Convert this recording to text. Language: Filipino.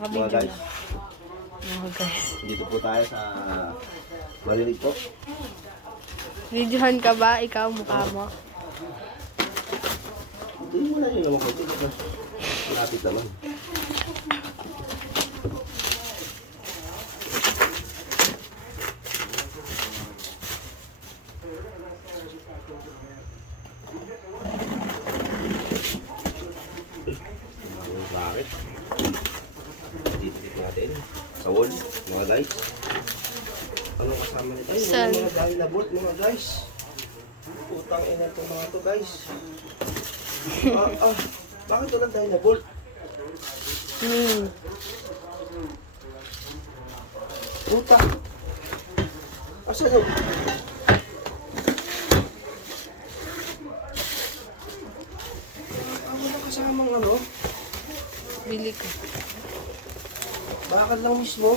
Mga guys. Mga guys. Dito po tayo sa Marilig po. Videohan ka ba? Ikaw, mukha mo. Hindi mo na yun naman ko. Malapit naman. Bakit? Dito natin. Sa wall, mga guys. Ano kasama nito? Ay, Saan? mga dahil na bolt, mga guys. Utang ina itong mga to, guys. Bakit walang dahil na bolt? Utang. Asan yun? Wala kasamang ano? Bili ko. Bakal lang mismo.